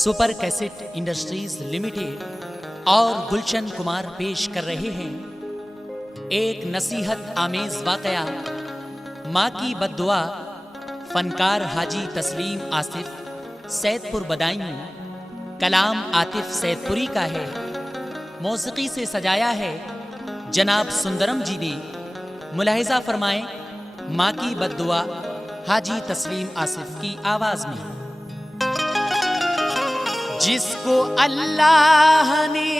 Super cassette industries limited और गुलशन कुमार पेश कर रहे हैं एक नसीहत आमेज वाकया माँ की बद्दुआ। फनकार हाजी तस्लीम आसिफ सैदपुर बदायूं, कलाम आतिफ सैदपुरी का है, मौसीकी से सजाया है जनाब सुंदरम जी ने। मुलाहिजा फरमाएं माँ की बद्दुआ हाजी तस्लीम आसिफ की आवाज में। जिसको अल्लाह ने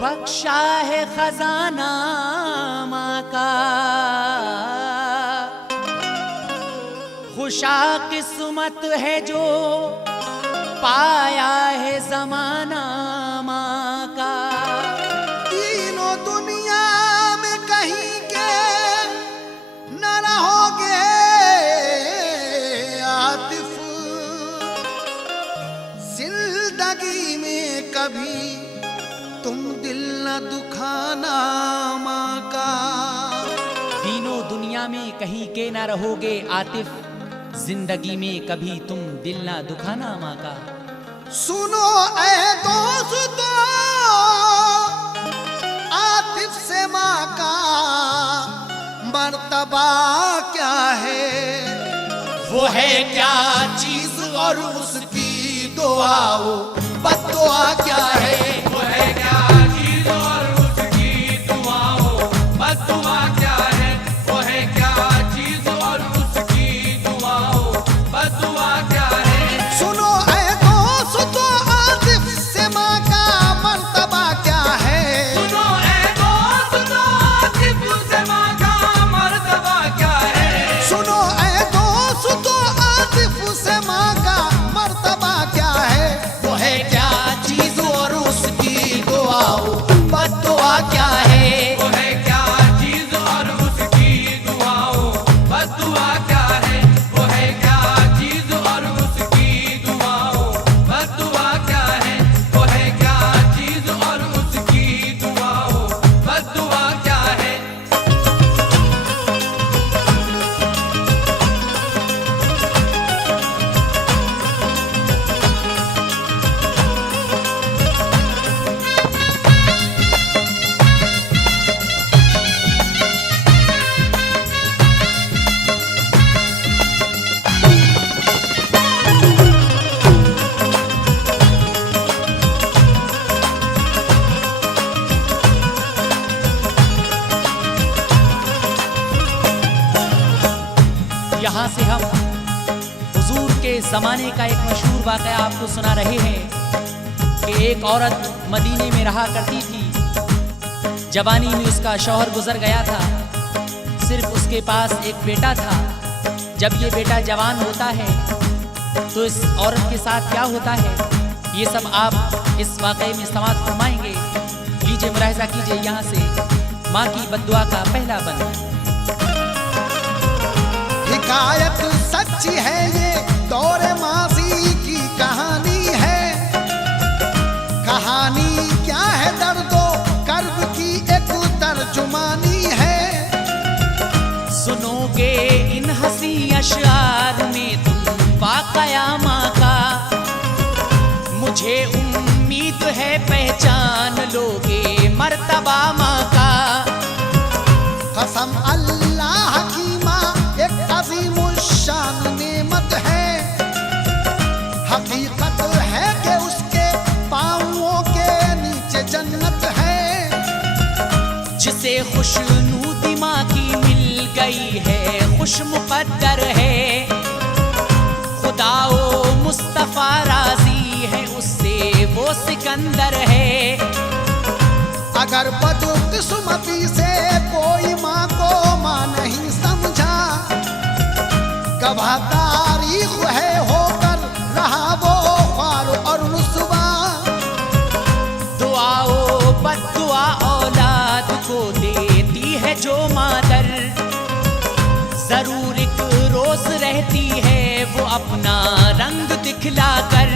बख्शा है खजाना माँ का, खुशा किस्मत है जो पाया है जमाना माँ का। तीनों दुनिया में कहीं के न रहोगे आतिफ, जिंदगी में कभी तुम दिल न दुखाना माँ का। तीनों दुनिया में कहीं के ना रहोगे आतिफ, जिंदगी में कभी तुम दिल ना दुखाना माँ का। सुनो ऐ दोस्तों, आतिफ से माँ का मर्तबा क्या है, वो है क्या चीज और उसकी दुआओ बद्दुआ क्या है। वो है क्या चीज और उसकी दुआओं बद्दुआ क्या है। वो है क्या चीज और उसकी दुआओं बद्दुआ क्या है। सुनो ऐ दोस्तों, आतिफ से माँ का मर्तबा क्या है। सुनो ऐ दोस्तों, आतिफ से माँ का मर्तबा क्या है। सुनो ऐ दोस्तों, आतिफ से माँ का मर्तबा क्या है। वो है क्या चीज और उसकी दुआओ बद्दुआ क्या है। वो है क्या चीज और उसकी दुआओं बद्दुआ क्या है। वो है क्या चीज और उसकी दुआओं बद्दुआ क्या है। वो है क्या चीज और उसकी दुआओं बद्दुआ क्या है। यहाँ से हम हुजूर के ज़माने का एक मशहूर वाक़या आपको सुना रहे हैं कि एक औरत मदीने में रहा करती थी। जवानी में उसका शौहर गुजर गया था, सिर्फ उसके पास एक बेटा था। जब ये बेटा जवान होता है तो इस औरत के साथ क्या होता है, ये सब आप इस वाक़े में समाअत फरमाएंगे। लीजिए मुलाहिजा कीजिए यहाँ से माँ की बद्दुआ का पहला बंद। हिकायत सच्ची है, ये दौरे माजी की कहानी है। कहानी क्या है, दर्दो कर्ब की एक तर्जुमानी है। सुनोगे इन हंसी अशआर में तुम वाक़या माँ का, मुझे उम्मीद है पहचान लोगे मर्तबा माँ का। कसम अल्लाह की माँ एक अज़ीमुल शान नेमत है। हकीकत है कि उसके पाँवों के नीचे जन्नत है। जिसे खुशनूदी माँ की मिल गई है, खुश मुक़द्दर है। खुदाओ मुस्तफ़ा राज़ी है उससे, वो सिकंदर है। अगर बदकिस्मती से कोई माँ को माँ नहीं समझा, गवाह तारीख है होकर रहा वो ख्वार और रुसवा। दुआओ बद्दुआ औलाद को देती है जो मादर, जरूर एक रोज रहती है वो अपना रंग दिखला कर।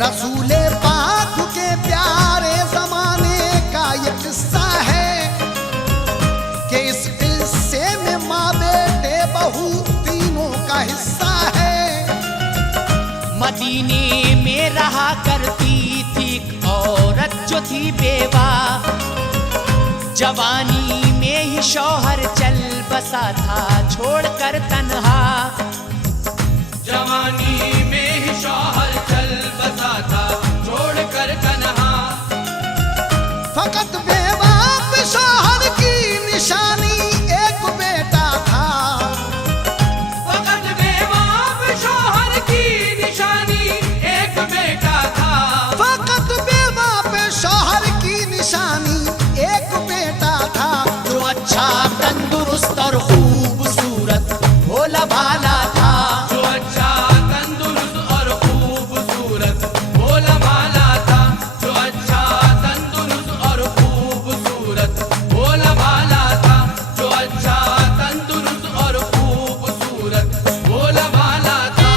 रसूले पाक के प्यारे जमाने का ये किस्सा है कि इस किस्से में माँ बेटे बहू तीनों का हिस्सा है। थी बेवा, जवानी में ही शौहर चल बसा था छोड़कर तन्हा। जवानी में ही शौहर चल बसा था छोड़कर तन्हा। फकत बेवा पे शौहर की निशानी एक बेटा था। फकत बेवा पे शौहर की निशानी एक बेटा था। फकत बेवा पे शौहर की निशानी एक बेटा था, जो अच्छा तंदुरुस्त और खूबसूरत भोला भाला था। जो अच्छा तंदुरुस्त और खूबसूरत भोला भाला था। जो अच्छा तंदुरुस्त और खूबसूरत भोला भाला था। जो अच्छा तंदुरुस्त और खूबसूरत भोला भाला था।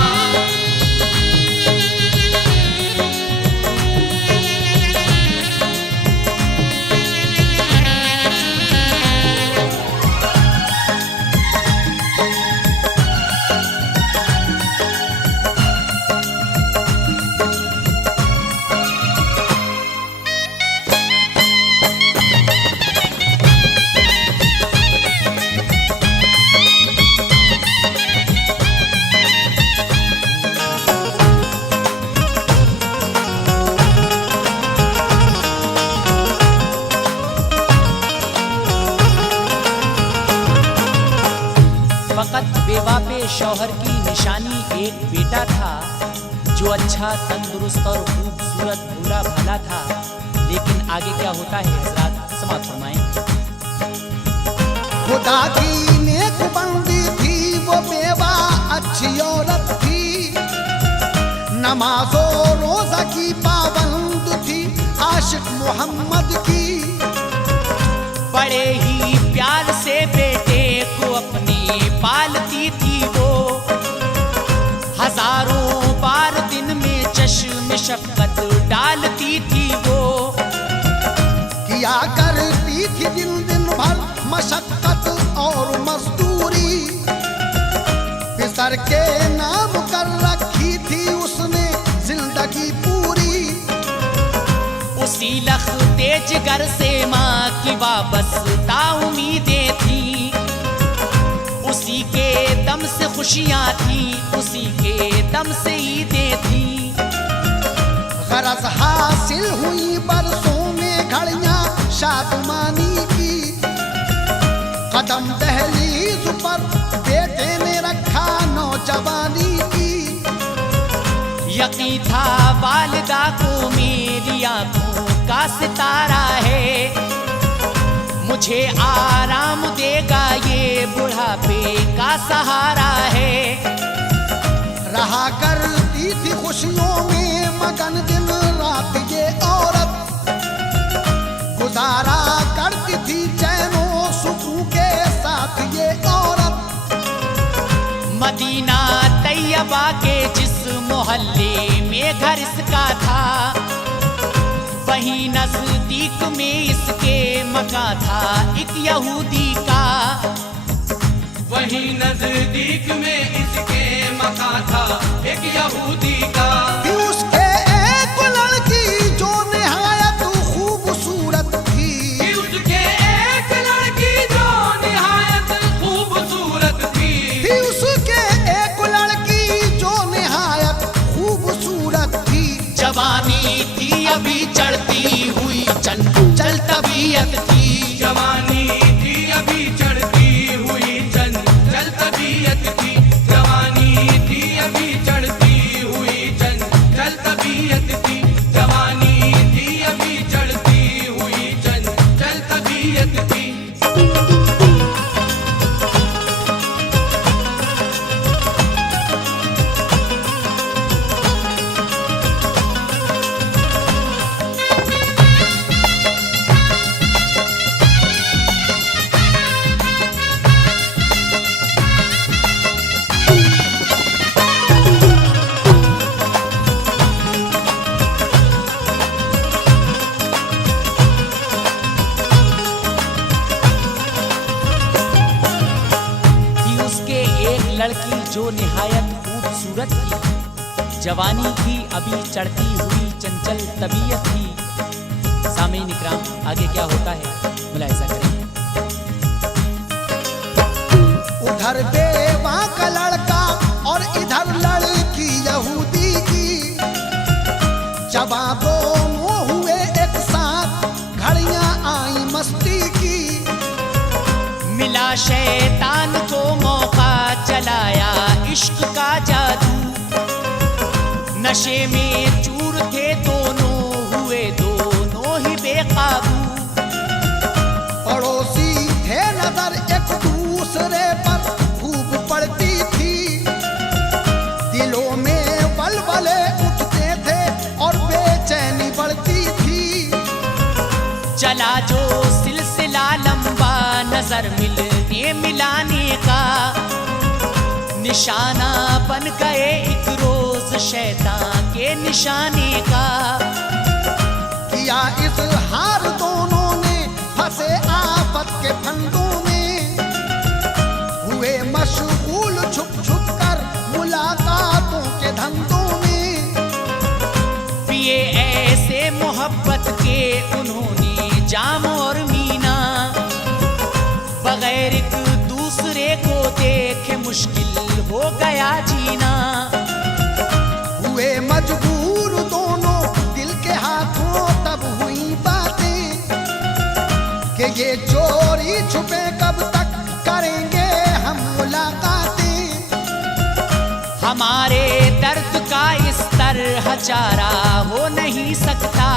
फकत बेवा पे शौहर की निशानी एक बेटा था, जो अच्छा तंदुरुस्त और खूबसूरत भोला भाला था। लेकिन आगे क्या होता है हजरात, समाप्त फरमाएं। खुदा की नेक बंदी थी वो बेवा, अच्छी औरत थी, नमाजो रोजा की पाबंद थी, आशिक मोहम्मद की। बड़े ही प्यार से बेटे को अपने पालती थी वो, हजारों बार दिन में चश्म शफ़क़त डालती थी वो। किया करती थी दिन दिन भर मशक्कत और मजदूरी, पिसर के नाम कर रखी थी उसने जिंदगी पूरी। उसी लख्ते जिगर से माँ की वाबस्ता उम्मीदें थी, उसी के दम से खुशियाँ थी, उसी के दम से ईदें थी। गरज हासिल हुई बरसों में घड़ियां शादमानी की, कदम दहलीज पर बेटे ने रखा नौजवानी की। यकीन था वालिदा को मेरी आंखों का सितारा है, मुझे आराम देगा ये बुढ़ापे का सहारा है। रहा करती थी खुशियों में मगन दिन रात ये औरत, गुजारा करती थी चैनो सुकून के साथ ये औरत। मदीना तैयबा के जिस मोहल्ले में घर इसका था, वहीं नजदीक में इसके मकान था एक यहूदी का। वहीं नजदीक में इसके मकान था एक यहूदी का। थी उसके एक लड़की जो निहायत खूबसूरत थी, कि उसके एक लड़की जो निहायत खूबसूरत थी। थी उसके एक लड़की जो निहायत खूबसूरत थी। जवानी थी अभी चढ़ती हुई चंचल तबीयत थी। जवानी थी अभी चढ़ती हुई चंचल तबीयत थी। जवानी थी अभी चढ़ती हुई चंचल तबीयत थी। जवानी थी अभी चढ़ती हुई चंचल तबीयत थी। लड़की जो निहायत खूबसूरत थी, जवानी थी अभी चढ़ती हुई चंचल तबीयत थी। सामीन इकराम आगे क्या होता है मुलाहिजा करें। उधर बेवा का लड़का और इधर लड़की यहूदी की, जवाब दोनों हुए एक साथ, घड़ियां आई मस्ती की। मिला शैतान को मौका, चलाया इश्क का जादू, नशे में चूर थे दोनों, हुए दोनों ही बेकाबू। पड़ोसी थे नजर एक दूसरे पर खूब पड़ती थी, दिलों में बलबले उठते थे और बेचैनी बढ़ती थी। चला जो सिलसिला लंबा, नजर मिलने मिलाने का, निशाना बन गए एक रोज शैतान के निशाने का। किया इज़हार दोनों ने फंसे आफत के फंदों में, हुए मशगूल छुप छुप कर मुलाकातों के धंधों में। पिए ऐसे मोहब्बत के उन्होंने जाम और मीना, बगैर एक दूसरे को देखे मुश्किल हो गया जीना। हुए मजबूर दोनों दिल के हाथों, तब हुई बातें कि ये चोरी छुपे कब तक करेंगे हम मुलाकातें। हमारे दर्द का इस तरह चारा हो नहीं सकता,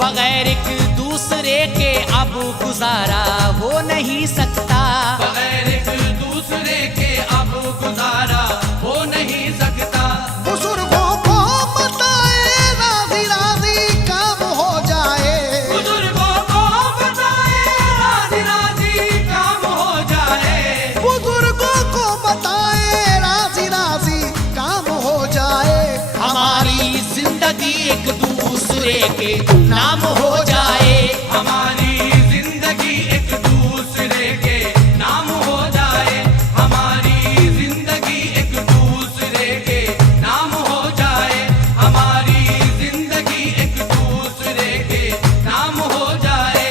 बगैर एक दूसरे के अब गुजारा हो नहीं सकता। बगैर एक दूसरे के अब गुजारा हो नहीं सकता। बुजुर्गों को बताए राजी राजी काम हो जाए, बुजुर्गों को बताए राजी राजी काम हो जाए। बुजुर्गों को बताए राजी राजी काम हो जाए। हमारी जिंदगी एक दूसरे के नाम हो जाए, हमारी जिंदगी एक दूसरे के नाम हो जाए। हमारी जिंदगी एक दूसरे के नाम हो जाए। हमारी जिंदगी एक दूसरे के नाम हो जाए।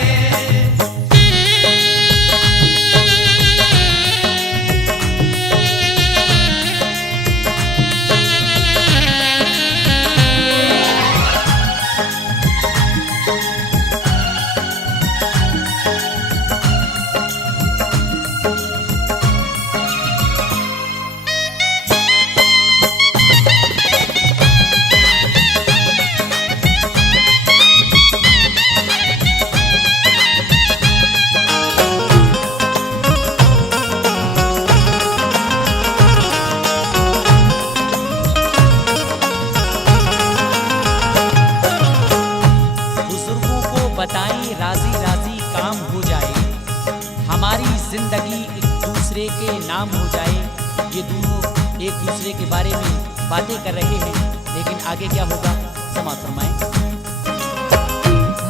बुजुर्गों को बताएं राजी राजी काम हो जाए, हमारी जिंदगी एक दूसरे के नाम हो जाए। ये दोनों एक दूसरे के बारे में बातें कर रहे हैं, लेकिन आगे क्या होगा समाज फरमाएं।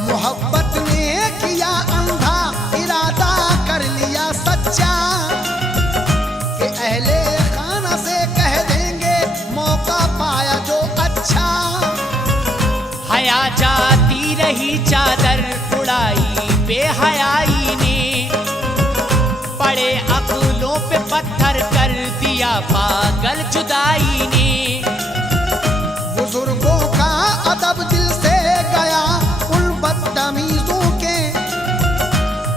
मोहब्बत ने किया अंधा, इरादा कर लिया सच्चा, कि अहले खाना से कह देंगे मौका पाया जो अच्छा। हया जाती रही चादर उड़ाई बेहयाई ने, पड़े अक्लों पे पत्थर कर दिया पागल जुदाई ने। बुजुर्गों का अदब दिल से गया उन बदतमीजों के,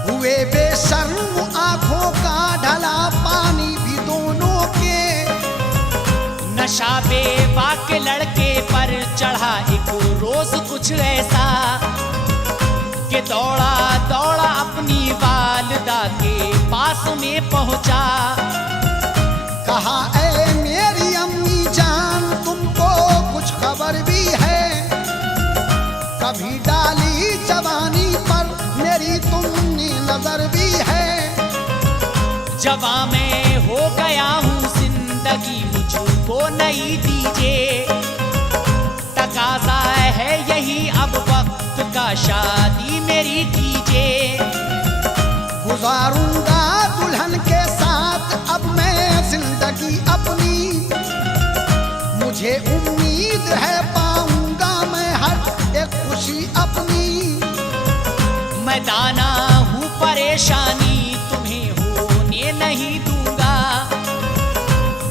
हुए बेशर्म आंखों का ढला पानी भी दोनों के। नशा बेवा के लड़के पर चढ़ा एक रोज कुछ ऐसा, कि दौड़ा दौड़ा अपनी वालिदा के पास में पहुंचा। कहा ऐ मेरी अम्मी जान, तुमको कुछ खबर भी है, कभी डाली जवानी पर मेरी तुमने नजर भी है। जवा मैं हो गया हूँ, जिंदगी मुझको नहीं दीजिए, तकाजा है यही अब वक्त का, शादी मेरी कीजिए। गुजारूंगा दुल्हन के साथ अब मैं जिंदगी अपनी, मुझे उम्मीद है पाऊंगा मैं हर एक खुशी अपनी।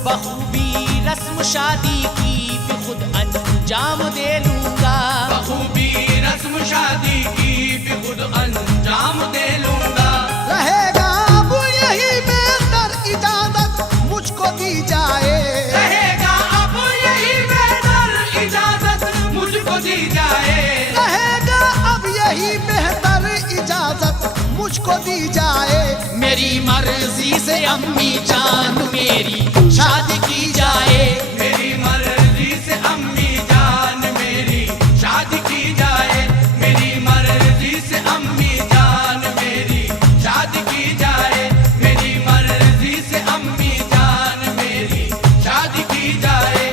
बखूबी रस्म शादी की भी खुद अंजाम दे लूंगा। बखूबी रस्म शादी की भी खुद अंजाम दे लूंगा। रहेगा अब यही बेहतर इजाजत मुझको दी जाए। रहेगा अब यही बेहतर इजाजत मुझको दी जाए। रहेगा अब यही बेहतर इजाजत मुझको दी जाए। मेरी मर्जी से अम्मी जान मेरी शादी की जाए। मेरी मर्जी से अम्मी जान मेरी शादी की जाए। मेरी मर्जी से अम्मी जान मेरी शादी की जाए। मेरी मर्जी से अम्मी जान मेरी शादी की जाए।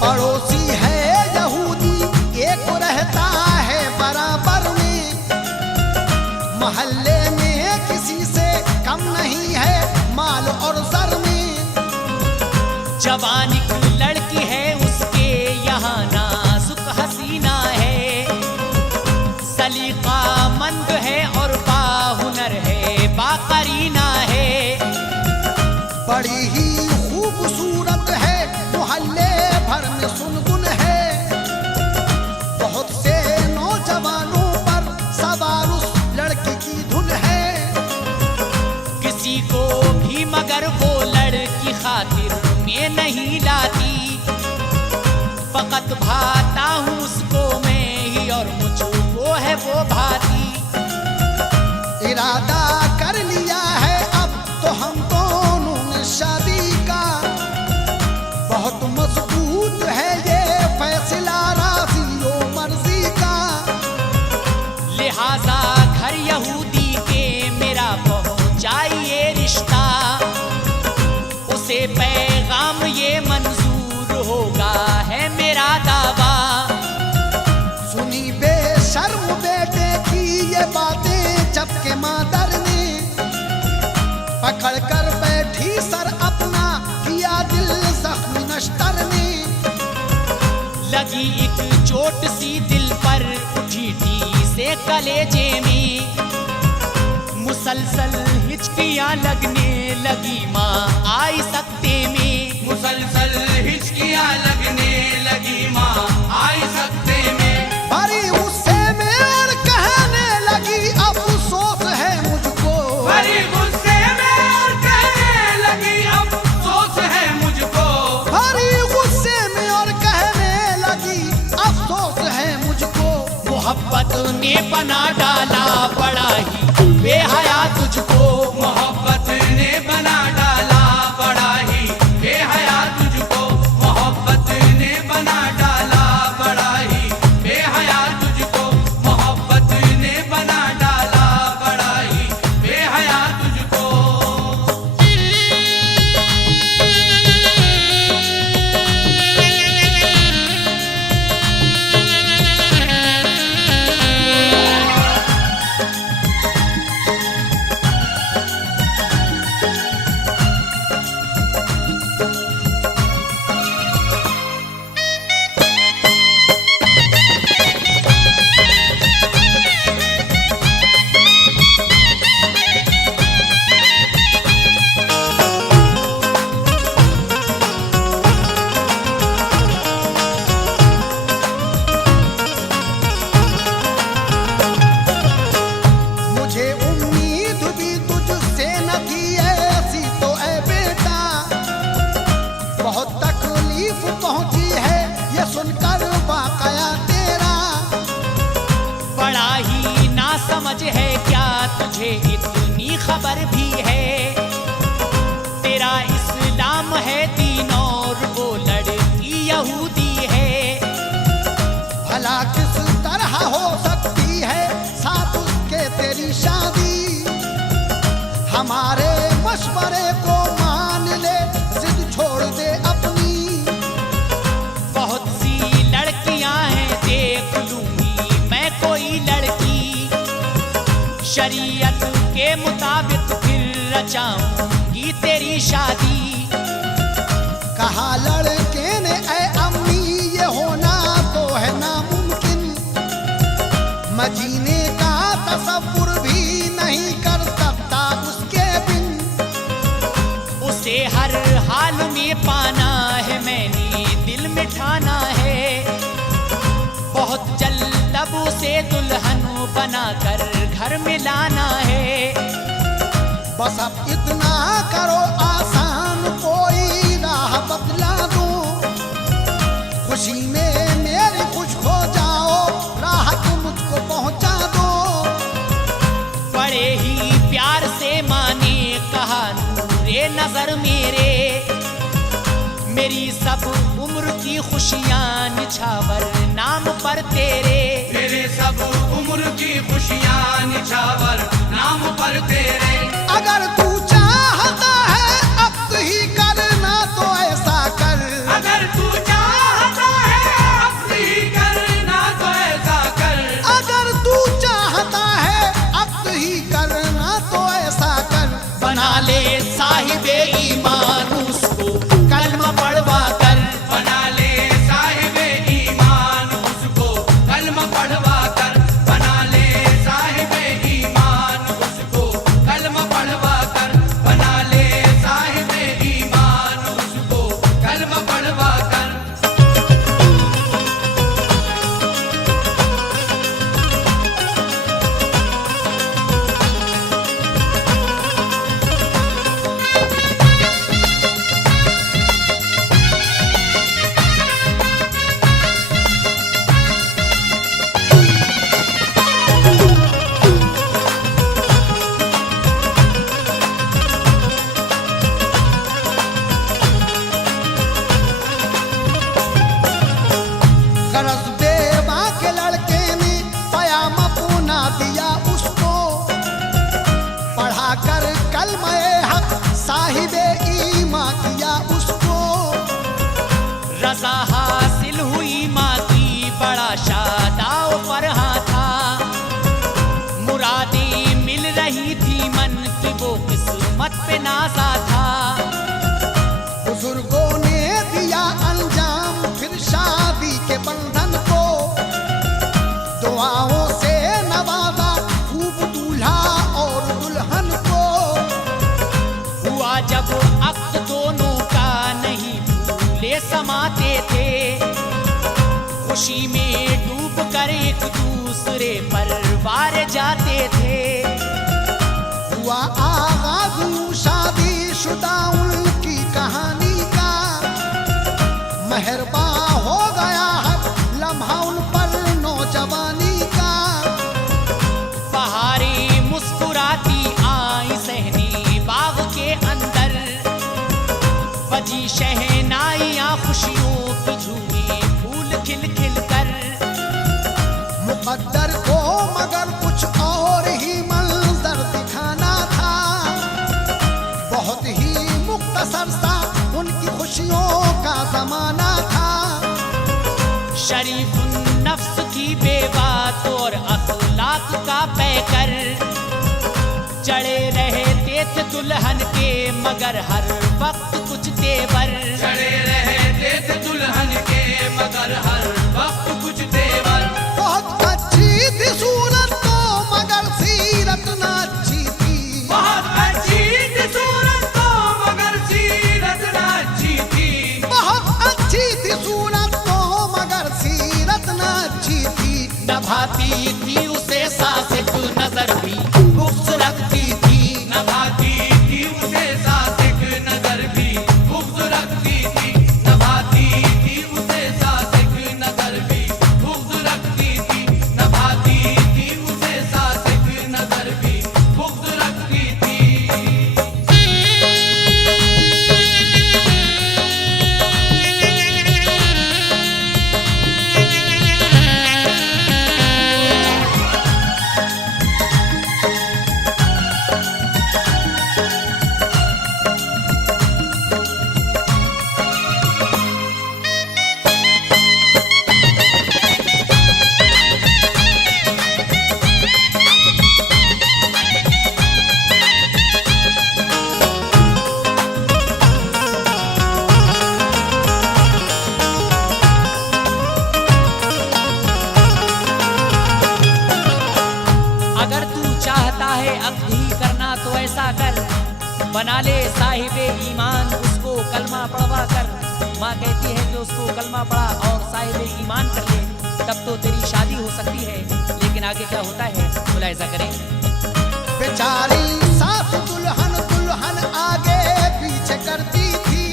पड़ोसी है यहूदी एक रहता है बराबर में। मोहल्ले में किसी से कम नहीं है माल और सर में। जवान एक लड़की है उसके यहाँ नाजुक हसीना है। सलीका मंद है और बाहुनर है बाकरीना है। बड़ी ही खूबसूरत है मोहल्ले भर में सुनगुन है। बहुत से नौजवानों पर सवार उस लड़की की धुन है। किसी को भी मगर वो लड़की खातिर में नहीं लाती। फकत भाता हूँ उसको मैं ही और मुझको है वो भाती। इरादा कर लिया है अब तो हम दोनों ने शादी का। बहुत मजबूत है ये फैसला राज़ी ओ मर्जी का। लिहाजा घर यहूदी के मेरा पहुंचाइए रिश्ता। उसे पैगाम ये मंजूर होगा है मेरा दावा। सुनी बेशर्म बेटे की ये बातें जबकि मादर ने पकड़ कर बैठी सर अपना किया दिल जख्मी नश्तर ने। लगी एक चोट सी दिल पर उठी टी से कलेजे में। मुसलसल हिचकियां लगने लगी माँ आई सकते में। मुसलसल हिचकियां लगने लगी माँ आई सकते में। भरी गुस्से में और कहने लगी अफसोस है मुझको। बड़ी गुस्से में और कहने लगी अफसोस है मुझको। भरी गुस्से में और कहने लगी अफसोस है मुझको। मोहब्बत ने बना डाला बड़ा ही बेहया तुझको। मोहब्बत ने बना डाला बड़ा ही बेहया तुझको। मोहब्बत ने बना डाला बड़ा ही बेहया तुझको। मोहब्बत ने बना डाला बड़ा ही बेहया तुझको। मुझे उम्मीद भी तुझसे न थी ऐसी तो ऐ बेटा। बहुत तकलीफ पहुंची है ये सुनकर वाकया तेरा। बड़ा ही ना समझ है क्या तुझे इतनी खबर भी है। तेरा इस्लाम है दीन और वो लड़की यहूदी है। भला किस तरह हो सकती है साथ उसके तेरी शादी। हमारे मशवरे को ले, जिद छोड़ दे अपनी। बहुत सी लड़कियां हैं देख लूंगी मैं कोई लड़की, शरीयत के मुताबिक फिर रचाऊंगी तेरी शादी। कहा लड़के ने ऐ अम्मी ये होना तो है नामुमकिन, मैं जीने का तसव्वुर भी नहीं कर सकता उसके बिन। उसे हर हाल में पाना है मैंने दिल में ठाना है, बहुत जल्द अब उसे दुल्हन बनाकर घर में लाना है। बस अब इतना करो आसान कोई राह बतला दो, खुशी में मेरी खुश हो जाओ, राह तुम मुझको पहुंचा दो। बड़े ही प्यार से माने कहा नूरे नजर मेरे, मेरी सब उम्र की खुशियां निछावर नाम पर तेरे। मेरे सब उम्र की खुशियां निछावर नाम पर तेरे। अगर तू चाहता है अब ही करना तो ऐसा कर, अगर तू चाहता है अपनी करना तो ऐसा कर। अगर तू चाहता है अब ही करना तो ऐसा कर। बना ले साहिबे ईमान उसको कलमा पढ़वा कर, बना ले साहिबे ईमान उसको कलमा पढ़वा कर। बना ले साहिबे ईमान उसको कलमा पढ़वा कर। बना ले साहिबे ईमान उसको कलमा पढ़वा कर। गरज बेवा के लड़के ने पयाम पूना दिया उसको, पढ़ा कर कलमे हक साहिबे ईमा किया उसको। रजा हासिल हुई माँ की बड़ा शादाव फरहा था, मुरादें मिल रही थी मन की वो किस्मत पे नाजा था। बुजुर्गों ने दिया अंजाम फिर शादी के बंधन को, दुआओं से नवाजा खूब दूल्हा और दुल्हन को। हुआ जब अक्त दोनों का नहीं भूले समाते थे, खुशी में डूब कर एक दूसरे पर वार जाते थे। हुआ आगाज शादी शुदा उनकी कहानी का, मेहरबा हो गया है लम्हा उन पर नौजवानी का। बहारें मुस्कुराती आई सहनी बाग के अंदर, बजी शहनाइयां खुशियों की झूमे फूल खिल खिल कर। मुकद्दर को मगर कुछ और ही मंजर दिखाना था, बहुत ही मुख्तसर सा उनकी खुशियों का जमाना था। शरीफ नफ्स की बेबात और अखलाक का पैकर, चढ़े रहते थे दुल्हन के मगर हर वक्त कुछ तेवर। चढ़े रहते थे दुल्हन के मगर हर वक्त कुछ तेवर। बहुत अच्छी थी सूरत तो मगर सीरत ना अच्छी थी। बहुत अच्छी थी सूरत तो मगर सीरत ना अच्छी थी। बहुत अच्छी थी सूरत तो मगर सीरत ना अच्छी थी। नभाती थी उसे सासिक नजर भी बुग़्ज़ रखती थी, नभाती थी उसे सासिक नजर भी बुग़्ज़ रखती थी। बना ले साहिबे ईमान उसको कलमा पढ़वा कर। माँ कहती है कि उसको कलमा पढ़ा और साहिबे ईमान कर ले, तब तो तेरी शादी हो सकती है। लेकिन आगे क्या होता है, मुलाहिजा करें। बेचारी सास दुल्हन दुल्हन आगे पीछे करती थी,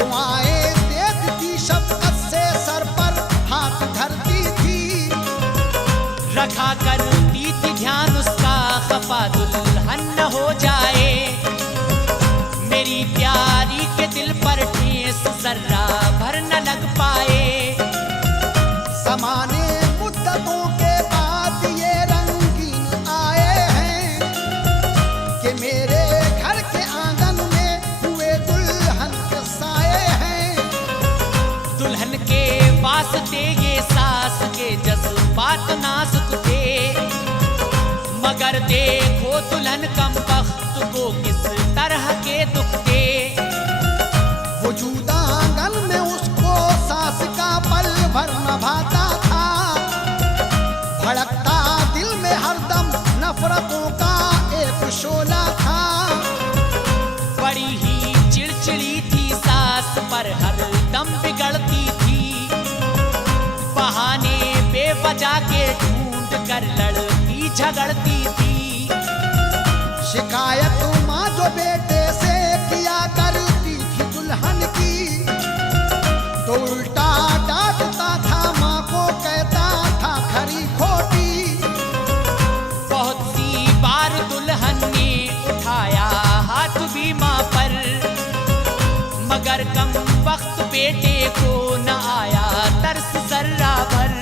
दुआएं देती थी, शफ़क़त से सर पर हाथ धरती थी। रखा करती थी ध्यान उसका खफा दुल्हन न हो जाए, मेरी प्यारी के दिल पर ठेस जर्रा भर न लग पाए। ज़माने मुद्दतों के बाद ये रंगीन आए हैं कि मेरे घर के आंगन में हुए दुल्हन के साए हैं। दुल्हन के वास्ते ये सास के जज्बात नाजुक थे, मगर देखो दुल्हन कम बख्त को किस तरह के दुख थे। वजूद आंगन में उसको सास का पल भर न भाता था, भड़कता दिल में हरदम नफरतों का एक शोला था। बड़ी ही चिड़चिड़ी थी सास पर हर दम बिगड़ती थी, बहाने बेवजह के ढूंढ कर लड़ती झगड़ती थी। शिकायत माँ जो बेटे से किया करती थी दुल्हन की, तो उल्टा डांटता था माँ को, कहता था खरी खोटी। बहुत सी बार दुल्हन ने उठाया हाथ भी माँ पर, मगर कम वक्त बेटे को न आया तरस जर्रा भर।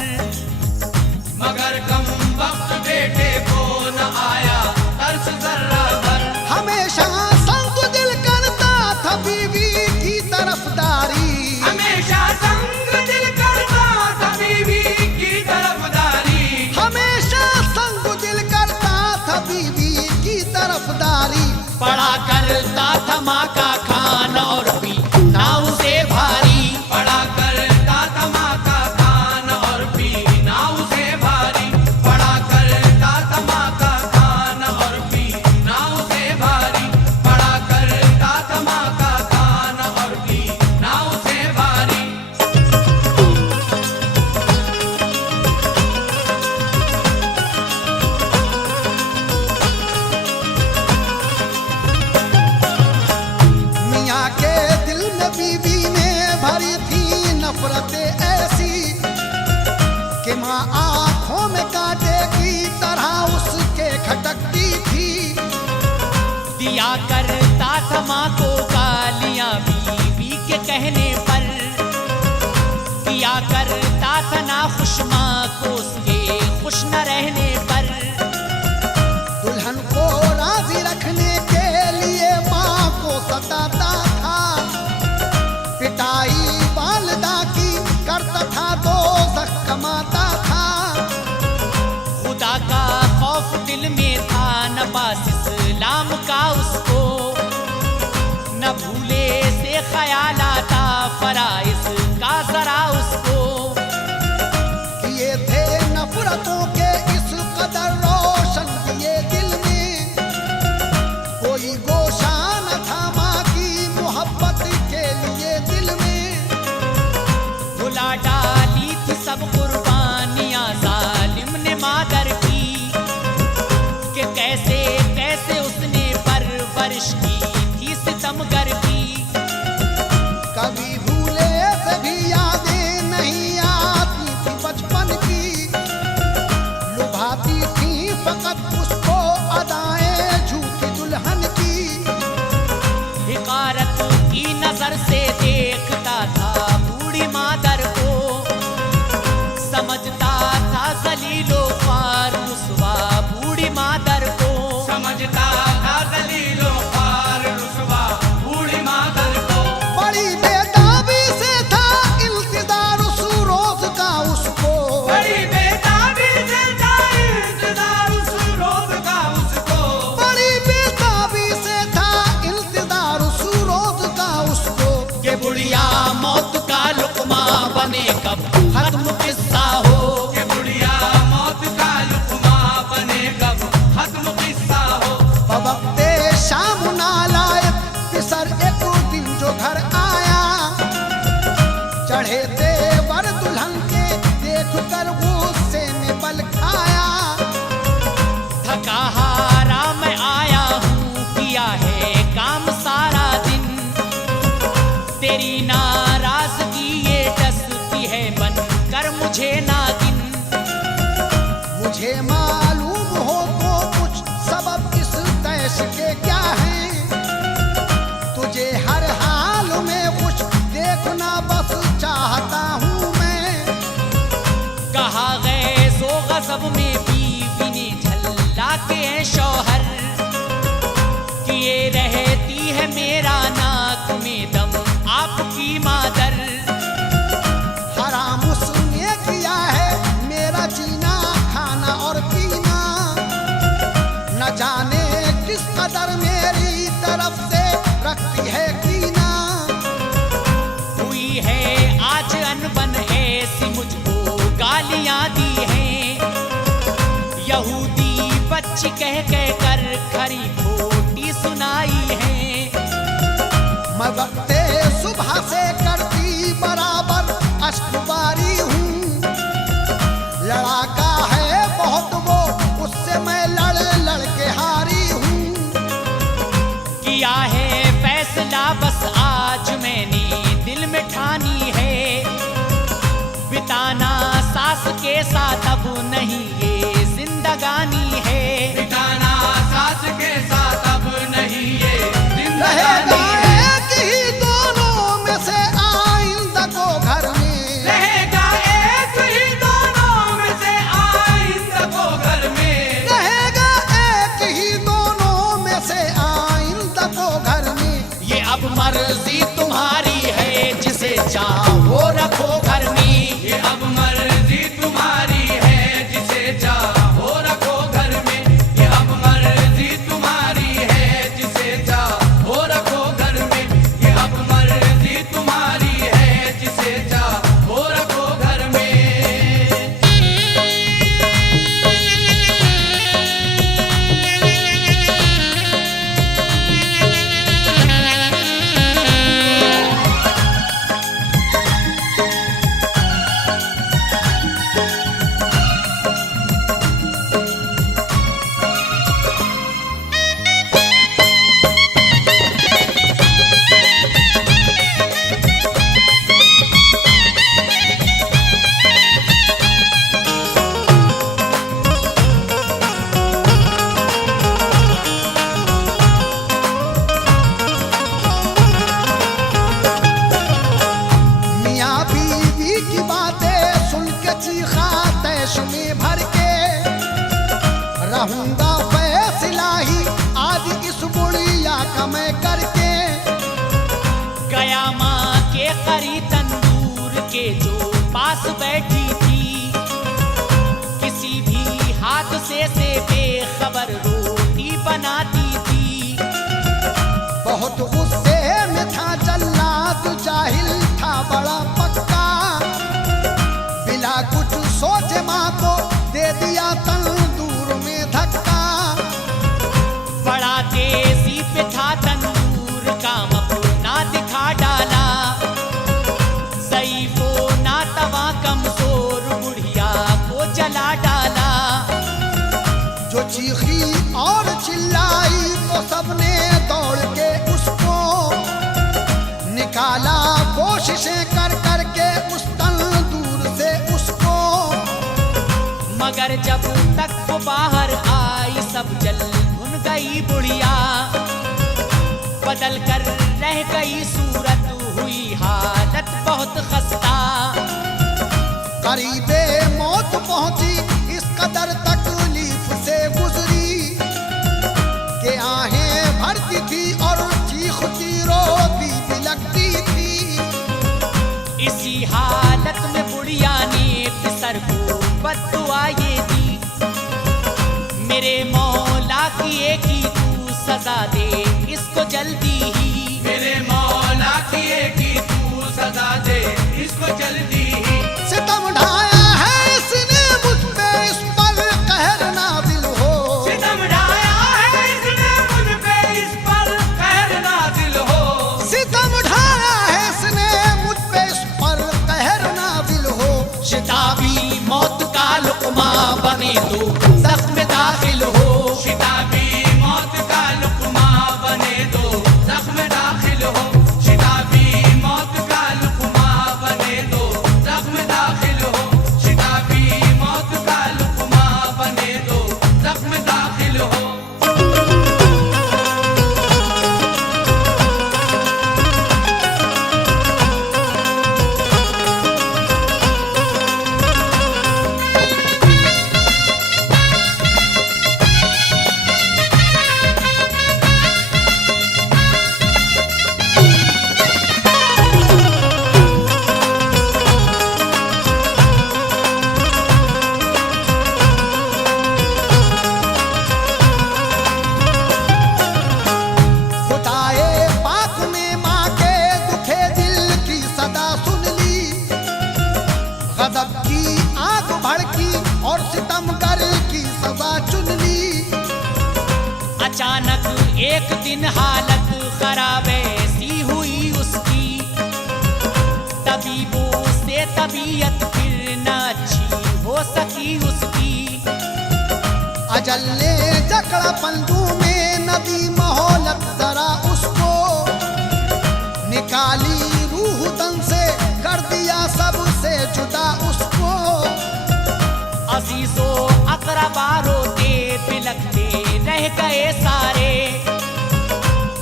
मगर कम वक्त बेटे को न आया तरस जर्रा भर। हमेशा संग दिल करता था बीवी की तरफदारी, हमेशा संग दिल करता था बीवी की तरफदारी। हमेशा संग दिल करता था बीवी की तरफदारी। पढ़ा करता था माँ का खाना और भी ना उसे भारी, पढ़ा करता था माँ का खान और पीना उसे भारी। पढ़ा करता था माँ का खान और पीना उसे भारी। पढ़ा करता था माँ का खान और पीना उसे भारी। मियाँ के दिल में बीवी ने भरी थी नफरतें ऐसी कि माँ आंखों में कांटे की तरह उसके खटकती थी। दिया करता था माँ को गालियाँ बीवी के कहने पर, दिया करता था ना खुश माँ को उसके खुश न रहने पर। दुल्हन को राजी रखने के लिए माँ को सताता था, पिटाई वालिदा की करता था, दोज़ख कमाता था। खुदा का खौफ दिल में था, न पास इस्लाम का उसको, न भूले से ख्याल आता फराइज का जरा उसको। किए थे नफरतों के इस कदर रोशन किए दिल में, कोई गोशा न था माँ की मोहब्बत के लिए दिल में। भुला डाली थी सब कुर्बानियाँ जालिम ने मादर की, कि कैसे कैसे उसने परवरिश की थी सितमगर की। कभी भूले से भी यादें नहीं आती थी बचपन की, लुभाती थी फकत उसको अदाएं झूठी दुल्हन की। हिकारत की नजर से देखता था बूढ़ी मादर को, समझता था जलीलो ख्वार रुसवा बूढ़ी मादर को। समझता था दलीलो ख्वार रुसवा बूढ़ी मादर को। बड़ी बेताबी से था इल्तिजार उस रोज का उसको, बड़ी बेताबी से था इंतजार उस रोज का उसको। बड़ी बेताबी से था इल्तिजार उस रोज का उसको। के बुढ़िया मौत का लुकमा बने कब खत्म किस्सा हो, के बुढ़िया मौत का लुकमा बने कब खत्म किस्सा हो। बवक्ते शाम है मेरा नाक में दम आपकी मादर। हराम उसने किया है मेरा जीना, खाना और पीना। न जाने किस कदर मेरी तरफ से रखती है कीना। हुई है आज अनबन ऐसी मुझको गालियां दी हैं। यहूदी बच्ची कह कह कर खरी खोटी सुनाई है। मैं वक्ते सुबह से करती बराबर अश्कबारी हूँ। लड़ाका है बहुत वो, उससे मैं लड़ लड़ के हारी हूँ। किया है फैसला बस आज मैंने दिल में ठानी है। बिताना सास के साथ अब नहीं ये जिंदगानी है। बिताना सास के साथ अब नहीं ये रहेगा जिंदगानी है। एक ही दोनों में से आइंदा को घर में। रहेगा एक ही दोनों में से आइंदा को घर में। रहेगा एक ही दोनों में से आइंदा को घर में। ये अब मर्जी तुम्हारी है, जिसे चाहो रखो घर में। ये अब मर्जी तुम्हारी है, जिसे चाहो रखो घर में। ये अब मर्जी तुम्हारी है, जिसे चाहो रखो घर में। ये अब मर्जी तुम्हारी है, जिसे चाहो रखो घर में। मियाँ बीवी की बातें सुन के चीखा तैश में भर के। रहूंगा फैसला ही आज इस बुढ़िया का मैं करके। गया माँ के करी तंदूर के जो पास बैठी थी। किसी भी हादसे से बेखबर रोटी बनाती थी। बहुत गुस्से में था जल्लाद, जाहिल था बड़ा पक्का। बिना कुछ सोचे माँ को दे दिया तंदूर में धक्का। बड़ा तेजी पे था तंदूर, काम अपना दिखा डाला। ज़ईफ़ो नातवा कमजोर बुढ़िया को जला डाला। जो चीखी और चिल्लाई तो सबने दौड़ के उसको निकाला। कोशिशें कर कर के उस तंदूर से उसको। मगर जब तक वो बाहर आई सब जल भुन गई बुढ़िया। बदल कर रह गई सूरत, हुई हालत बहुत खस्ता। करीबे मौत पहुंची, इस कदर तकलीफ से गुजरी कि आहें भरती थी और चीखती रोती भी लगती थी। इसी हालत में बुढ़िया ने सर को बद्दुआ ये दी। मेरे मौला की एक ही तू सजा दे इसको जल्दी ही। मेरे मौला की एक ही तू सजा दे इसको जल्दी ही। सितम ढाया है इसने मुझ पे, इस पर कहर नाज़िल हो। सितम ढाया है इसने मुझ पे, इस पर कहर नाज़िल हो। सितम ढाया है इसने मुझ पे, इस पर कहर नाज़िल हो। शिताबी मौत का लुक़मा बने तो जख्म दाखिल हो। शिताबी मौत का लुक़मा हालत खराब ऐसी हुई उसकी, तबीबों से तबीयत फिर न अच्छी हो सकी उसकी। अजल ने जकड़ा पंजू में नदी मोहलत जरा उसको, निकाली रूह तन से कर दिया सबसे जुदा उसको। अजीजो अकरबा रोते बिलखते रह गए सारे,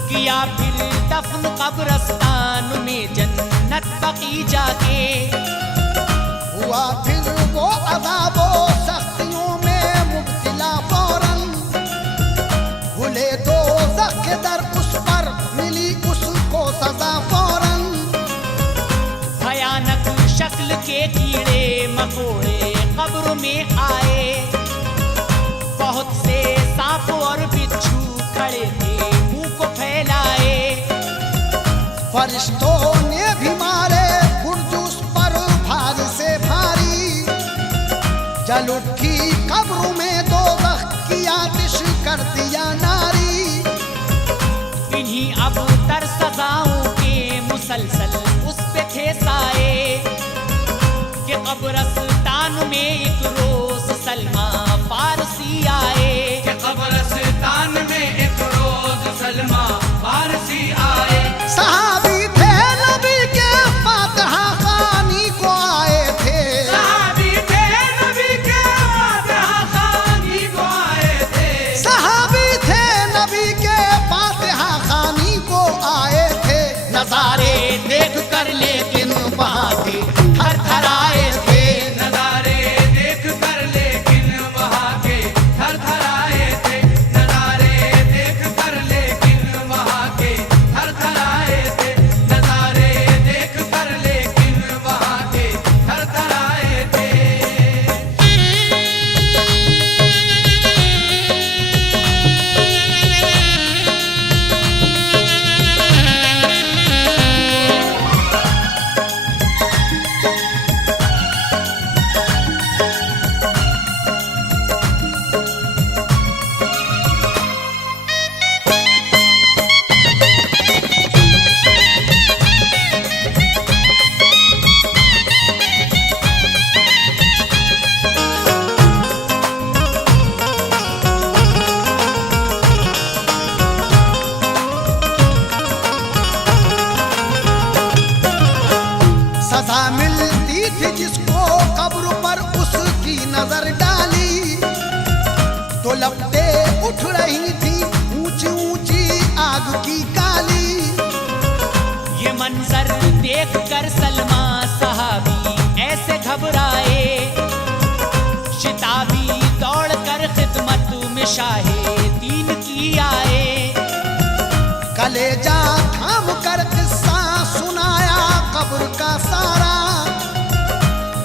किया फिर दफन कब्रस्तान में जन्नत बकी जाके। हुआ फिर वो अज़ाबो सख्तियों में मुब्तला फौरन, खुले दोज़ख के दर उस पर मिली उसको सजा फौरन। भयानक शक्ल के कीड़े मकोड़े कब्र में आए, बहुत से सांप और बिच्छू खड़े थे मुंह को फैलाए। फरिश्तों ने भी मारे बुर्जुस पर भारी से भारी, जल उठी कब्र में दोज़ख की आतिश कर दिया नारी। इन्हीं अब तर सजाओं के मुसलसल उस पे थे साए, कि कब्रस्तान में एक रोज सलमा फारसी आए। कि कब्रस्तान में एक रोज सलमा फारसी आए। सहाबी थे नबी के फातिहा खानी को आए थे, सहाबी थे नबी के फातिहा खानी को आए थे। सहाबी थे नबी के फातिहा खानी को आए थे। नजारे देख कर लेकिन वहाँ के थर थर आए थे। नजारे देख कर लेकिन वहाँ के थर थर आए थे। नजारे देख कर लेकिन वहाँ के थर थर आए थे। नजारे देख कर लेकिन वहाँ के थर थर आए थे। सजा मिलती थी जिसको कब्र पर उसकी नजर डाली, तो लपटे उठ रही थी ऊंची ऊंची आग की काली। ये मंजर देख कर सलमा सहाबी ऐसे घबराए, शिताबी दौड़ कर खिदमत में शाहे दीन की आए। कलेजा थाम कर किस्सा सुनाया कब्र का सारा,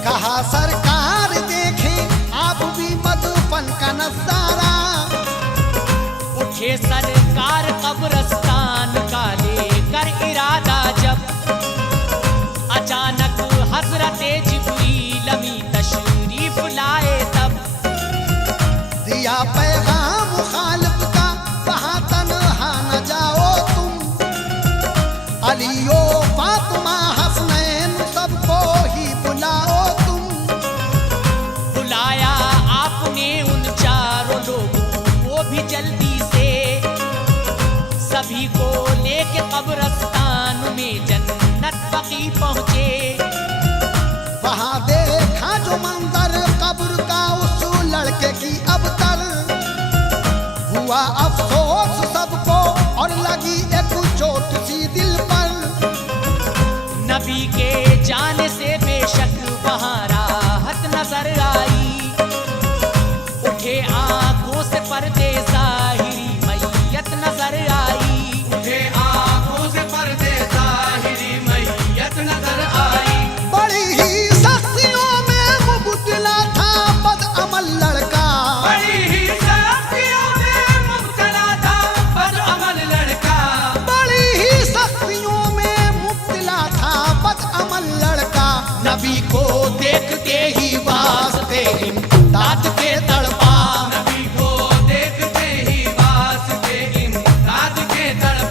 कहा सरकार देखें आप भी मदफन का नजारा। उठे सरकार कब्रस्तान का लेकर इरादा जब, अचानक हजरत जिब्रील अमी तशरीफ लाए तब। दिया पैगाम खालिक का कहा तन्हा न जाओ तुम, अलियो फातिमा हसनैन सबको ही बुलाओ तुम। बुलाया आपने उन चारों लोगों को भी जल्दी से, सभी को लेके कब्रस्तान में जन्नत बकी पहुंचे। वहां देखा जो मंजर कब्र का उस लड़के की अबतर, हुआ अफसोस सबको और लगी एक चोट सी दिल पर। नबी के जाने से बेशक वहाँ राहत नजर आई, उठे आंखों से पर्दे जाहिरी मैयत नजर आई। उठे आँखों से पर्दे जाहिरी मैयत नजर आई। बड़ी ही सख्तियों में मुबतला था बदअमल लड़का, बड़ी ही सख्तियों में मुब्तला था बदअमल लड़का। बड़ी ही सख्तियों में मुबतला था बदअमल लड़का। नबी को देखते ही वास्ते इमदाद के तड़पा, नबी को देखते ही वास्ते इमदाद के तड़पा।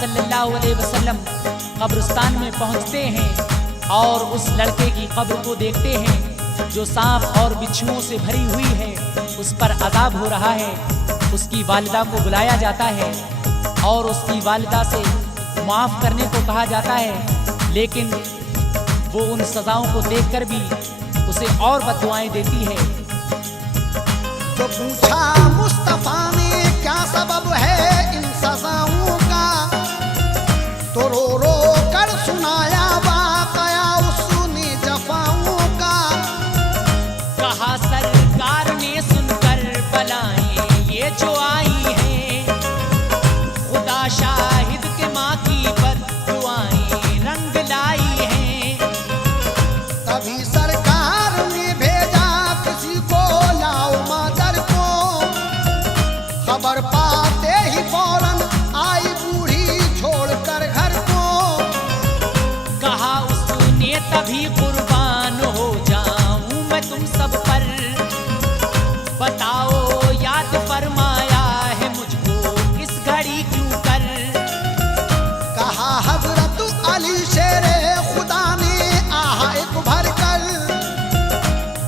सल्लल्लाहु अलैहि वसल्लम कब्रिस्तान में पहुंचते हैं और उस लड़के की कब्र को देखते हैं जो सांप और बिच्छुओं से भरी हुई है, उस पर अजाब हो रहा है। उसकी वालिदा को बुलाया जाता है और उसकी वालिदा से माफ़ करने को कहा जाता है, लेकिन वो उन सज़ाओं को देखकर भी उसे और बद्दुआएं देती है। तो पूछा मुस्तफा ने क्या सबब है इन सजाओं का, तो रो रो कर सुनाया वाकया उसने जफाओं का। कहा सरकार ने सुनकर बलाएं ये जो आई हैं, खुदा शाहिद के माँ की बद्दुआएं रंग लाई हैं। तभी सरकार ने भेजा किसी को लाओ मादर को, खबर पाते ही फौरन आई बूढ़ी छोड़कर घर को। कहा उसने तभी कुर्बान हो जाऊं मैं तुम सब पर, बताओ याद फरमाया है मुझको इस घड़ी क्यों कर। कहा हजरत अली शेरे खुदा ने आहा एक भर कर,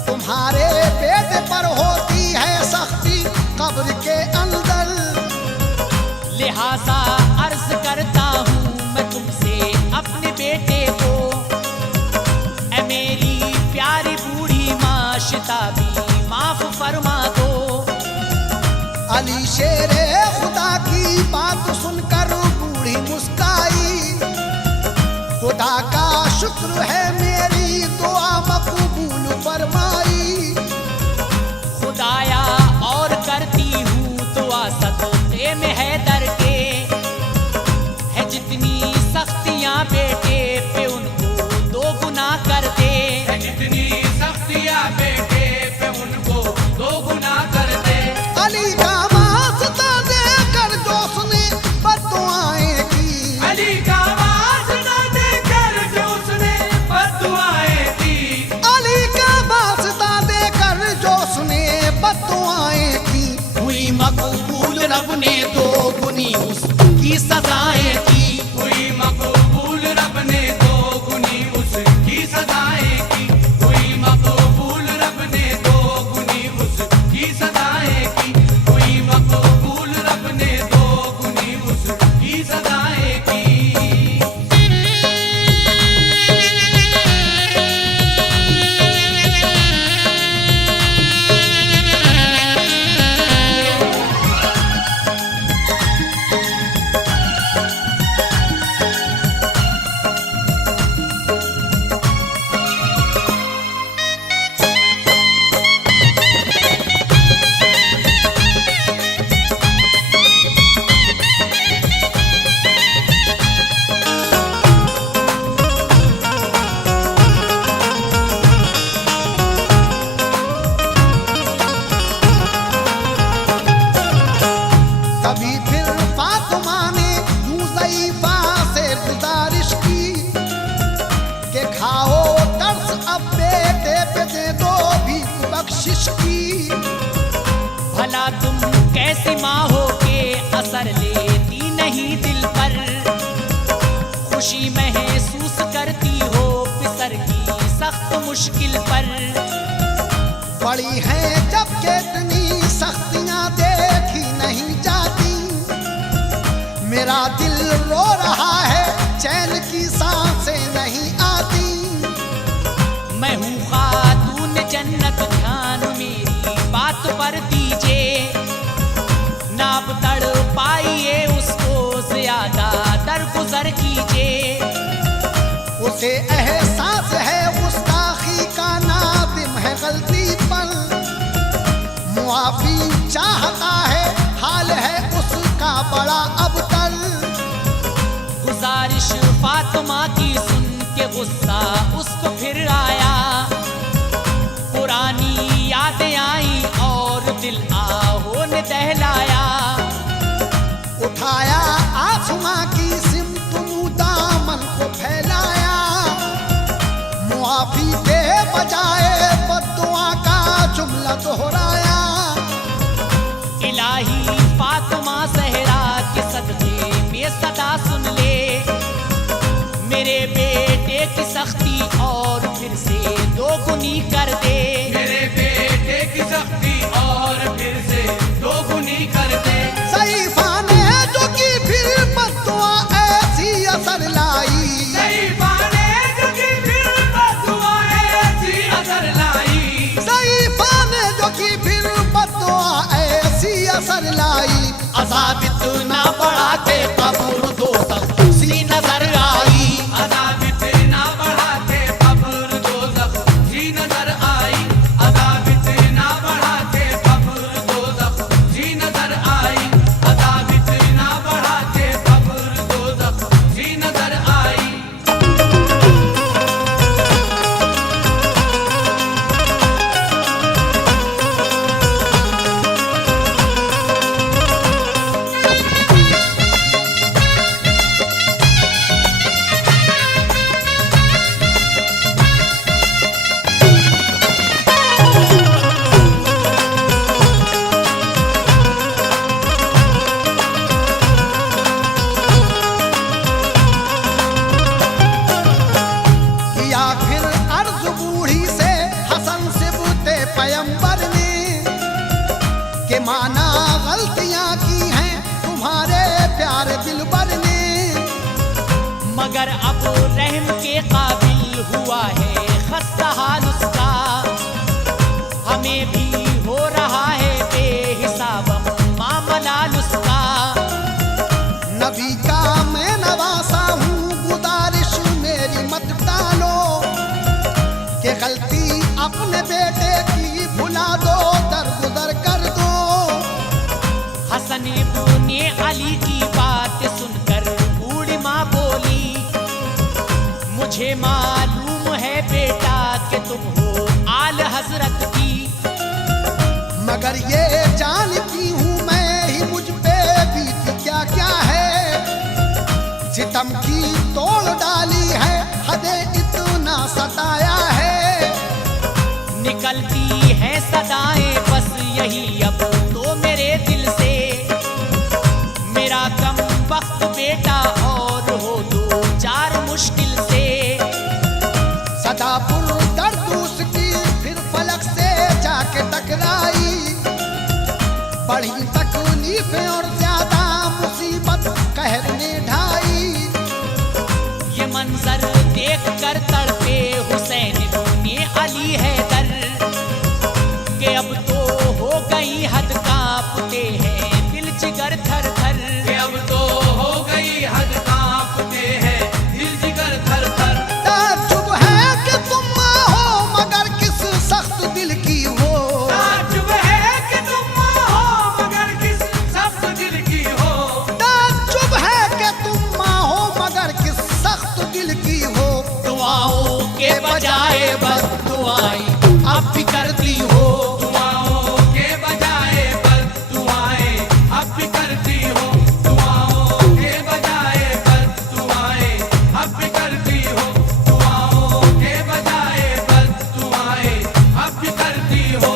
तुम्हारे बेटे पर होती है सख्ती कब्र के अंदर। लिहाजा अर्ज करता हूँ मैं तुमसे अपने बेटे को, ऐ मेरी प्यारी बूढ़ी माँ शिताबी माफ फरमा दो। अली शेरे खुदा की बात सुनकर बूढ़ी मुस्काई, खुदा का शुक्र है मेरी दुआ मकबूल फरमाई। खुदाया और करती हूँ दुआ सदक़े में हैदर के, है जितनी सख्तियाँ बेटे पे उनको दो गुना कर दे। है जितनी सख्तियाँ बेटे पे उनको दो गुना कर दे। अली का वास्ता देकर जो उसने बद्दुआएं की, अली का वास्ता देकर जो उसने बद्दुआएं की। अली का वास्ता देकर जो उसने बद्दुआएं की, हुई मकबूल रब ने दो गुनी उसकी सजाएं की। हुई मकबूल रब ने दो गुनी उसकी सदाएं की। हुई मकबूल रब ने दो गुनी उसकी सदाएं की। हुई मकबूल रब ने दो गुनी उसकी सदाएं की। तभी फिर फातिमा ने यूं ज़ईफ़ा से गुजारिश की कि खाओ तरस अब बेटे पे दे दो भी बख्शिश की। भला तुम कैसी माँ हो के असर लेती नहीं दिल पर, खुशी महसूस करती हो पिसर की सख्त मुश्किल पर। बड़ी है जब के इतनी सख्तियां देखी नहीं जाती, मेरा दिल रो रहा है चैन की सांसें नहीं आती। मैं हूँ खातून जन्नत, ध्यान मेरी बात पर दीजिए, नाप तड़ पाइए उसको ज्यादा दरगुजर कीजिए। उसे एहसास है गुस्ताखी का, नादिम है गलती पर, मुआफी चाहता है हाल है उसका बड़ा अबतर। गुजारिश फातिमा की सुन के गुस्सा उसको फिर आया, पुरानी यादें आई और दिल आहों ने दहलाया। उठाया आसमां की सिमत मुँह दामन को फैलाया, मुआफी के बजाय बद्दुआ का जुमला दोहराया। इलाही फातिमा सहरा के सदक़े में सदा सुन मेरे बेटे की सख्ती और फिर से दोगुनी कर दे। मेरे बेटे की सख्ती और फिर से दोगुनी कर दे। सईफा ने जो की फिर बद्दुआ ऐसी असर लाई। सईफा ने जो की फिर बद्दुआ ऐसी असर लाई। सईफा ने जो की फिर बद्दुआ ऐसी असर लाई। अज़ाब इतना बढ़ा के कब्र दोज़ख सी नजर आई। अज़ाब इतना बढ़ा के कब्र दोज़ख सी नजर आई। अज़ाब इतना बढ़ा के कब्र दोज़ख सी नजर आई। अज़ाब इतना बढ़ा के कब्र दोज़ख सी नजर आई। किया फिर अर्ज बूढ़ी से हसन सिबते पैगंबर ने कि माना गलतियां की हैं तुम्हारे प्यारे दिलबर ने। मगर अब रहम के काबिल हुआ है खस्ता हाल उसका। हमें भी हो रहा है बेहिसाब मामलाल उसका। नबी का मैं नवासा हूँ, गुजारिश मेरी मत डालो कि गलती अपने बेटे की भुला दो, दरगुजर कर दो। हसन इब्ने अली की बात सुनकर बूढ़ी माँ बोली, मुझे मालूम है बेटा कि तुम हो आल हजरत की। मगर ये जानती हूँ मैं ही मुझ पे बीती क्या क्या है। सितम की तोड़ डाली है, हदे इतना सताया है। निकलती है सदाएं बस यही अब तो मेरे दिल से। मेरा कम वक्त बेटा और हो दो चार मुश्किल से। सदा पुर दर्द उसकी फिर फलक से जाके टकराई। बड़ी तकलीफें और ज्यादा मुसीबत कहर ने ढाई। ये मंजर देख कर तड़पे हुसैन इब्ने अली हैदर कि अब तो हो गई हद, कांपते हैं दिल जिगर थर थर। कि अब तो हो गई हद, कांपते हैं दिल जिगर थर थर। ताज्जुब है कि तुम माँ हो मगर किस सख्त दिल की हो। ताज्जुब है कि तुम हो मगर किस सख्त दिल की हो। ताज्जुब है कि तुम माँ हो मगर किस सख्त दिल की हो। दुआओं के बजाय बद्दुआएं अब भी करती हो। दुआओं के बजाय बद्दुआएं अब भी करती हो। दुआओं के बजाय बद्दुआएं अब भी करती हो। दुआओं के बजाय बद्दुआएं अब भी करती हो।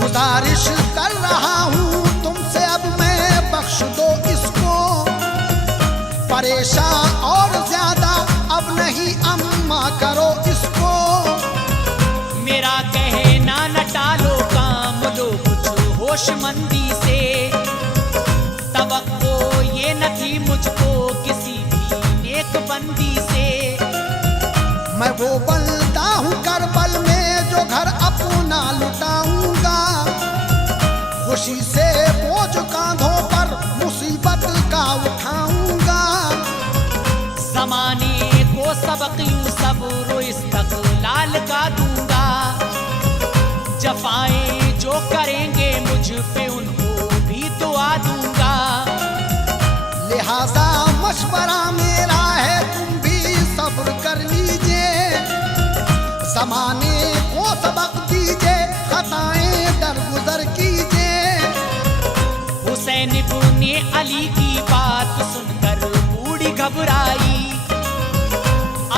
गुजारिश कर रहा हूँ तुमसे अब मैं, बख्श दो इसको। परेशान और ज्यादा अब नहीं अम्मा करो इसको। मेरा कहना न टालो, काम लो कुछ होशमंदी से। तवक्को ये न थी मुझको किसी भी नेक बंदी से। मैं वो बंदा हूँ करबल में जो घर अपना लुटाऊंगा। खुशी से बोझ कांधों पर मुसीबत का उठाऊंगा। जमाने को सबक यूं सब्र इस्तक़लाल का दूंगा। जफाएं जो करेंगे मुझ पे उनको भी दुआ दूंगा। लिहाजा मशवरा मेरा है तुम भी सब्र कर लीजिए, ज़माने को सबक दीजिए, खताएं दरगुजर कीजिए। हुसैन इब्ने अली की बात सुनकर बूढ़ी घबराई,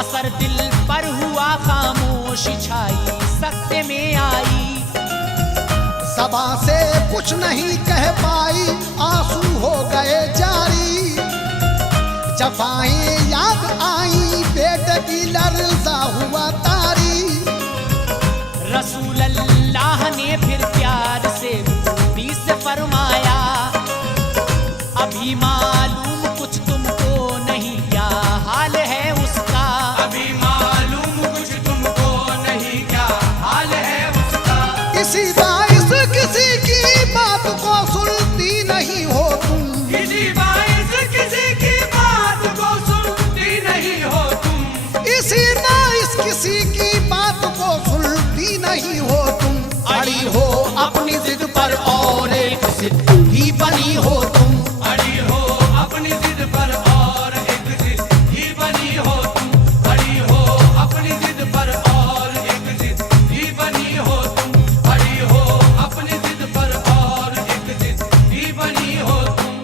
असर दिल पर हुआ खामोशी छाई सकते में आई। ज़बां से कुछ नहीं कह पाई, आंसू हो गए जारी। जफाएं याद आई, बेटे की लर्जा हुआ तारी। रसूल अल्लाह ने फिर प्यार से बूढ़ी से फरमाया, अभी मालूम कुछ तुमको नहीं क्या हाल है उसका। अभी मालूम कुछ तुमको नहीं क्या हाल है उसका। इसी बाइस किसी की बात को सुनती नहीं हो तुम, किसी बाइस किसी की बात को सुनती नहीं हो तुम। इसी नाइस किसी की बात को सुनती नहीं हो तुम। अड़ी हो अपनी जिद पर और एक जिद ही बनी हो तुम। अड़ी हो अपनी जिद पर और एक जिद ही बनी हो तुम। अड़ी हो अपनी जिद पर और एक जिद ही बनी हो तुम। अड़ी हो अपनी जिद पर और एक जिद ही बनी हो तुम।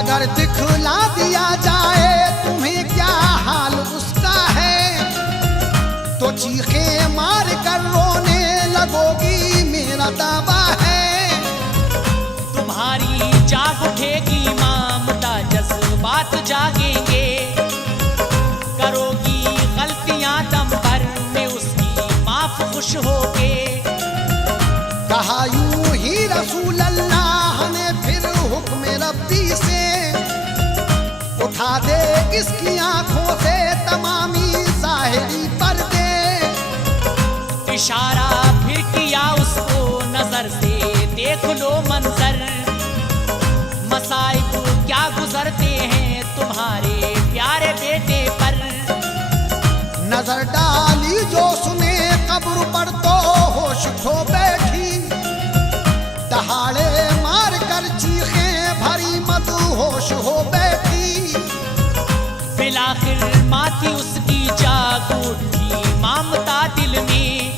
अगर दिखला दिया जाए तुम्हें क्या हाल उसका है, तो चीखे मार कर रोने लगोगी मेरा दावा है। तुम्हारी जाग उठेगी ममता, जज्बात जागेंगे, करोगी गलतियां दम भर में उसकी माफ खुश होके। कहा यूं ही रसूल अल्लाह ने फिर हुक्म रब्बी से, उठा दे इसकी आंखों से तमामी ज़ाहिरी पर्दे। इशारा फिर किया उसको नजर से, देख लो मंजर, मसाइब क्या गुजरते हैं तुम्हारे प्यारे बेटे पर। नजर डाली जो सुने कब्र पर तो होश खो बैठी, दहाड़े मार कर चीखें भरी मत होश हो बैठी। बिलाखिर माथी उसकी जाग उठी ममता दिल में,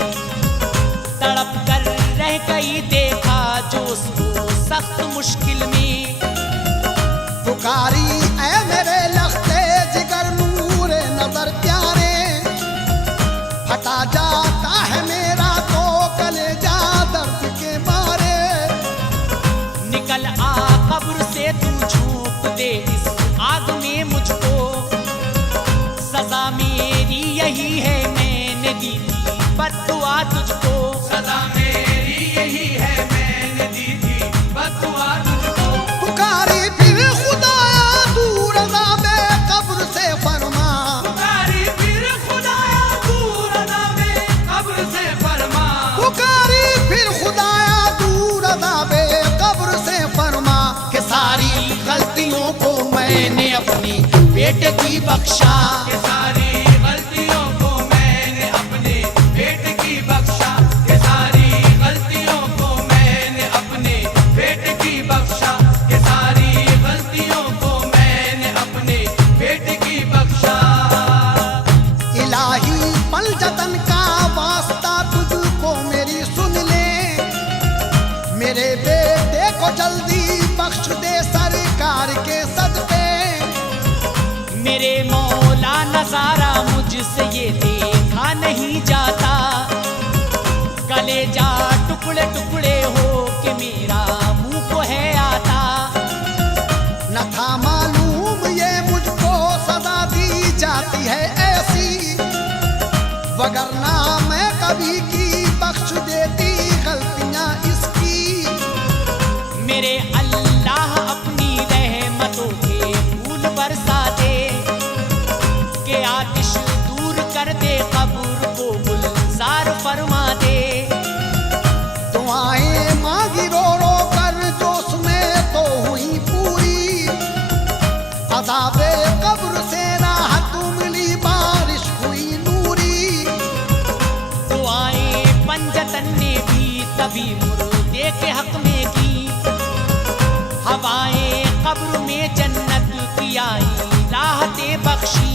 तड़प कर रह गई देखा जो उसको सख्त मुश्किल में। पुकारी ऐ मेरे लख्ते जिगर नूरे नजर प्यारे, फटा जाता है मेरा तो कलेजा दर्द के मारे। निकल आ कब्र से तू झोंक दे इस आग में मुझको, सजा मेरी यही है मैंने दी थी बद्दुआ तुझको। सदा मेरी यही है मैंने दी थी बद्दुआ तुझको। पुकारी फिर खुदाया दूर अज़ाबे कब्र से फरमा, पुकारी फिर खुदाया दूर अज़ाबे कब्र से फरमा। पुकारी फिर खुदाया दूर अज़ाबे कब्र से फरमा। कि सारी गलतियों को मैंने अपनी बेटे की बख्शा, ये सारी गलतियों को मैंने अपने बेटे की बख्शा। ये सारी गलतियों को मैंने अपने बेटे की बख्शा। ये सारी गलतियों को मैंने अपने बेटे की बख्शा। इलाही पलजतन का वास्ता तुझको मेरी सुन ले, मेरे बेटे को जल्दी बख्श दे सरकार के सदके। मेरे मौला नजारा मुझसे ये देखा नहीं जाता, कलेजा टुकड़े टुकड़े हो के मेरा मुंह को है आता। न था मालूम ये मुझको सदा दी जाती है ऐसी, वगरना मैं कभी की बख्श वतन ने भी तभी मुर्दे के हक में की। हवाएं कब्र में जन्नत की आई राहतें बख्शी।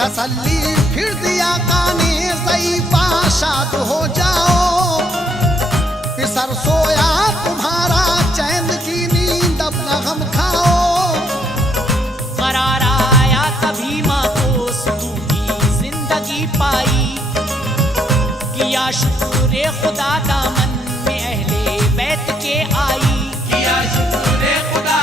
तसल्ली फिर दिया काने ज़ईफ़ा शाद हो जाओ, पिसर सोया तुम्हारा चैन की नींद अपना गम खाओ। करार आया तभी माँ को सुकून की जिंदगी पाई। किया शुक्र खुदा दामन में अहले बैत के आई। किया शुक्र खुदा